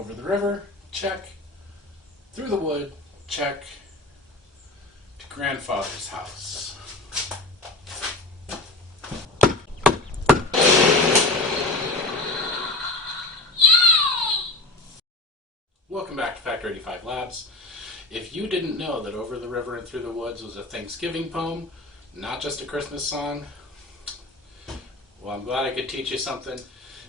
Over the river, check. Through the wood, check. To grandfather's house. Welcome back to Factor 85 Labs. If you didn't know that Over the River and Through the Woods was a Thanksgiving poem, not just a Christmas song, well, I'm glad I could teach you something.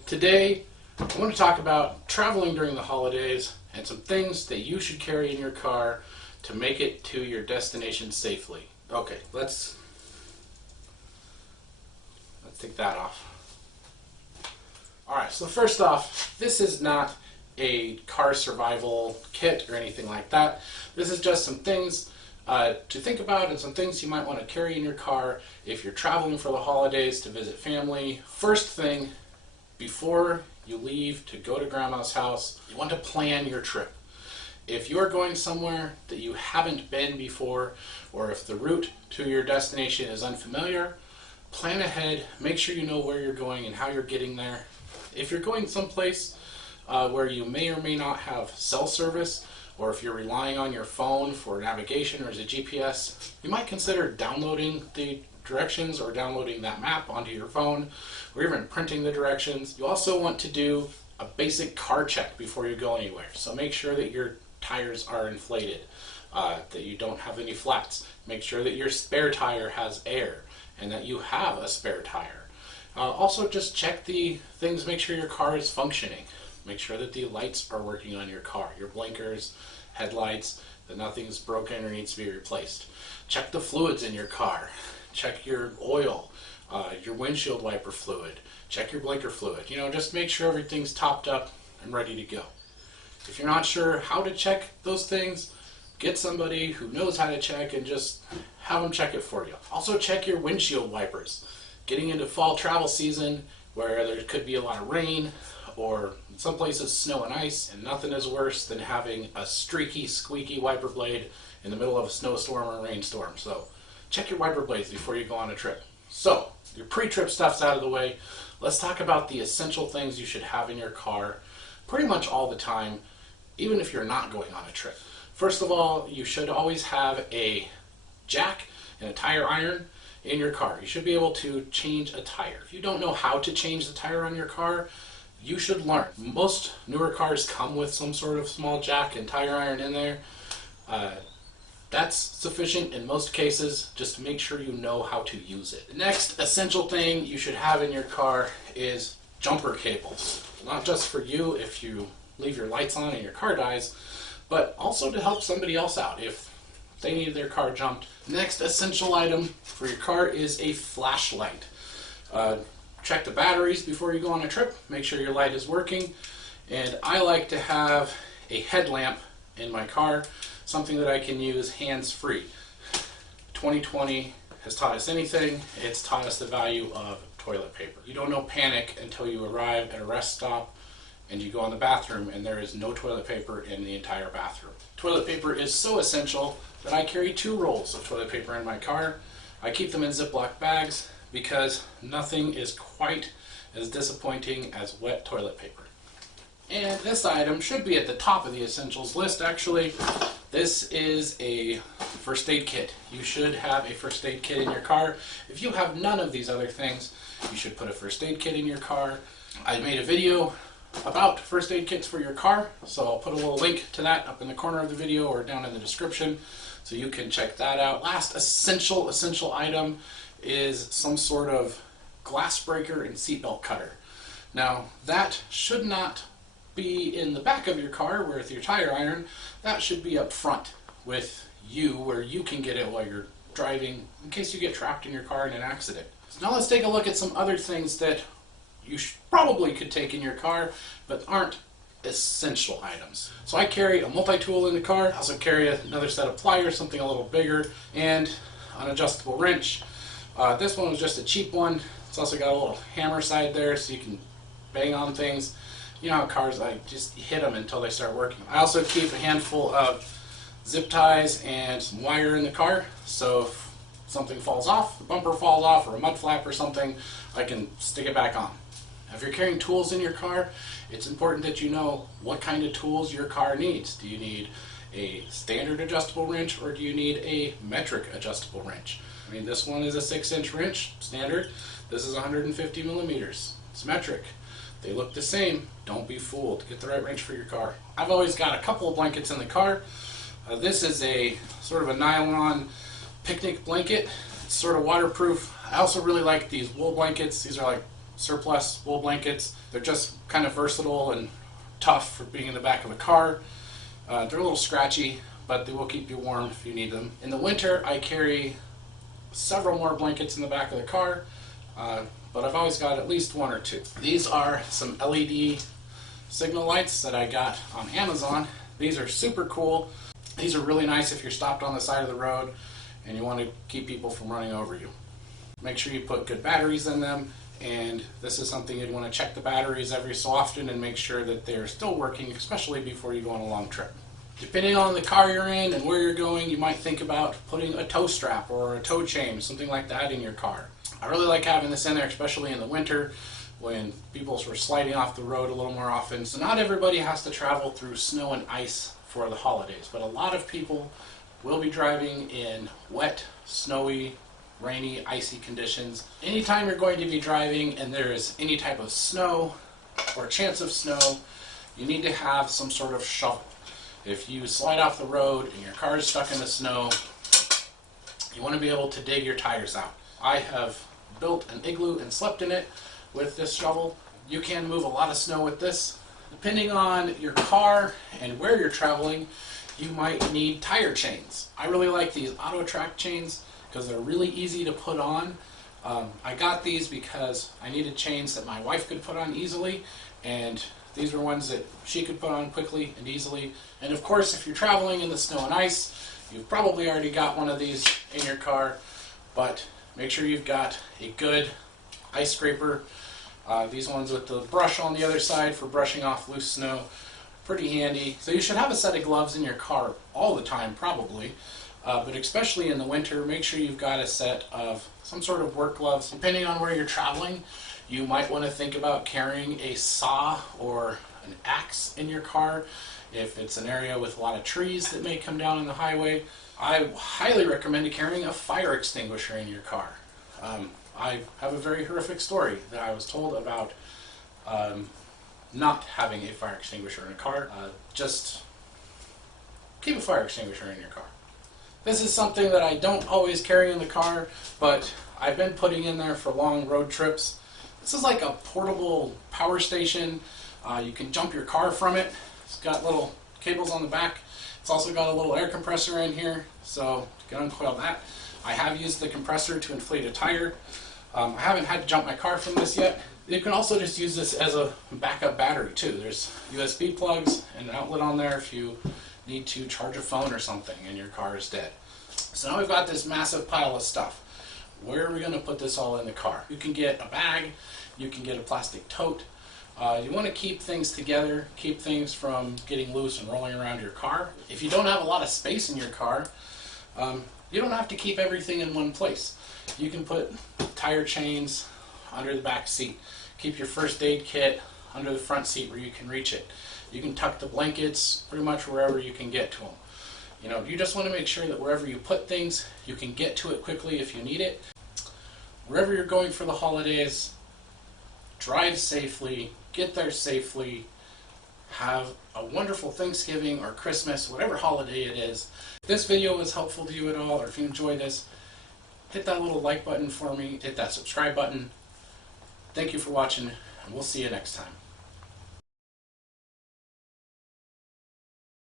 Today, I want to talk about traveling during the holidays and some things that you should carry in your car to make it to your destination safely. Okay, let's take that off. Alright, so first off, this is not a car survival kit or anything like that. This is just some things to think about and some things you might want to carry in your car if you're traveling for the holidays to visit family. First thing, before you leave to go to grandma's house, you want to plan your trip. If you're going somewhere that you haven't been before, or if the route to your destination is unfamiliar, plan ahead, make sure you know where you're going and how you're getting there. If you're going someplace where you may or may not have cell service, or if you're relying on your phone for navigation or as a GPS, you might consider downloading the directions or downloading that map onto your phone, or even printing the directions. You also want to do a basic car check before you go anywhere. So make sure that your tires are inflated, that you don't have any flats. Make sure that your spare tire has air and that you have a spare tire. Also just check the things, make sure your car is functioning. Make sure that the lights are working on your car, your blinkers, headlights, that nothing's broken or needs to be replaced. Check the fluids in your car. Check your oil, your windshield wiper fluid. Check your blinker fluid. Just make sure everything's topped up and ready to go. If you're not sure how to check those things, get somebody who knows how to check and just have them check it for you. Also check your windshield wipers. Getting into fall travel season where there could be a lot of rain, or in some places snow and ice, and nothing is worse than having a streaky, squeaky wiper blade in the middle of a snowstorm or a rainstorm. So check your wiper blades before you go on a trip. So your pre-trip stuff's out of the way. Let's talk about the essential things you should have in your car pretty much all the time, even if you're not going on a trip. First of all, you should always have a jack and a tire iron in your car. You should be able to change a tire. If you don't know how to change the tire on your car, you should learn. Most newer cars come with some sort of small jack and tire iron in there. That's sufficient in most cases, just to make sure you know how to use it. The next essential thing you should have in your car is jumper cables. Not just for you if you leave your lights on and your car dies, but also to help somebody else out if they need their car jumped. Next essential item for your car is a flashlight. Check the batteries before you go on a trip, make sure your light is working, and I like to have a headlamp in my car, something that I can use hands-free. 2020 has taught us anything, it's taught us the value of toilet paper. You don't panic until you arrive at a rest stop and you go in the bathroom and there is no toilet paper in the entire bathroom. Toilet paper is so essential that I carry 2 rolls of toilet paper in my car. I keep them in Ziploc bags because nothing is quite as disappointing as wet toilet paper. And this item should be at the top of the essentials list actually. This is a first aid kit. You should have a first aid kit in your car. If you have none of these other things, you should put a first aid kit in your car. I made a video about first aid kits for your car, so I'll put a little link to that up in the corner of the video or down in the description so you can check that out. Last essential item is some sort of glass breaker and seatbelt cutter. Now that should not be in the back of your car with your tire iron. That should be up front with you where you can get it while you're driving in case you get trapped in your car in an accident. So now let's take a look at some other things that you probably could take in your car but aren't essential items. So I carry a multi-tool in the car. I also carry another set of pliers, something a little bigger, and an adjustable wrench. This one was just a cheap one. It's also got a little hammer side there so you can bang on things. You know how cars, I just hit them until they start working. I also keep a handful of zip ties and some wire in the car, so if something falls off, the bumper falls off or a mud flap or something, I can stick it back on. If you're carrying tools in your car, it's important that you know what kind of tools your car needs. Do you need a standard adjustable wrench, or do you need a metric adjustable wrench? I mean, this one is a 6-inch wrench, standard. This is 150 millimeters. It's metric. They look the same. Don't be fooled. Get the right wrench for your car. I've always got a couple of blankets in the car. This is a sort of a nylon picnic blanket. It's sort of waterproof. I also really like these wool blankets. These are like surplus wool blankets. They're just kind of versatile and tough for being in the back of a car. They're a little scratchy, but they will keep you warm if you need them. In the winter, I carry several more blankets in the back of the car, but I've always got at least one or two. These are some LED signal lights that I got on Amazon. These are super cool. These are really nice if you're stopped on the side of the road and you want to keep people from running over you. Make sure you put good batteries in them, and this is something you'd want to check the batteries every so often and make sure that they're still working, especially before you go on a long trip. Depending on the car you're in and where you're going, you might think about putting a tow strap or a tow chain, something like that, in your car. I really like having this in there, especially in the winter when people are sliding off the road a little more often. So not everybody has to travel through snow and ice for the holidays, but a lot of people will be driving in wet, snowy, rainy, icy conditions. Anytime you're going to be driving and there is any type of snow or chance of snow, you need to have some sort of shovel. If you slide off the road and your car is stuck in the snow, you want to be able to dig your tires out. I have built an igloo and slept in it with this shovel. You can move a lot of snow with this. Depending on your car and where you're traveling, you might need tire chains. I really like these auto track chains because they're really easy to put on. I got these because I needed chains that my wife could put on easily, and these were ones that she could put on quickly and easily. And of course, if you're traveling in the snow and ice, you've probably already got one of these in your car, but make sure you've got a good ice scraper. These ones with the brush on the other side for brushing off loose snow, pretty handy. So you should have a set of gloves in your car all the time, probably. But especially in the winter, make sure you've got a set of some sort of work gloves. Depending on where you're traveling, you might want to think about carrying a saw or an axe in your car if it's an area with a lot of trees that may come down on the highway. I highly recommend carrying a fire extinguisher in your car. I have a very horrific story that I was told about not having a fire extinguisher in a car. Just keep a fire extinguisher in your car. This is something that I don't always carry in the car, but I've been putting in there for long road trips. This is like a portable power station. You can jump your car from it. It's got little cables on the back. It's also got a little air compressor in here, so you can uncoil that. I have used the compressor to inflate a tire. I haven't had to jump my car from this yet. You can also just use this as a backup battery too. There's USB plugs and an outlet on there if you need to charge a phone or something and your car is dead. So now we've got this massive pile of stuff. Where are we going to put this all in the car? You can get a bag, you can get a plastic tote. You want to keep things together, keep things from getting loose and rolling around your car. If you don't have a lot of space in your car, you don't have to keep everything in one place. You can put tire chains under the back seat. Keep your first aid kit under the front seat where you can reach it. You can tuck the blankets pretty much wherever you can get to them. You know, you just want to make sure that wherever you put things, you can get to it quickly if you need it. Wherever you're going for the holidays, drive safely, get there safely, have a wonderful Thanksgiving or Christmas, whatever holiday it is. If this video was helpful to you at all, or if you enjoyed this, hit that little like button for me, hit that subscribe button. Thank you for watching, and we'll see you next time.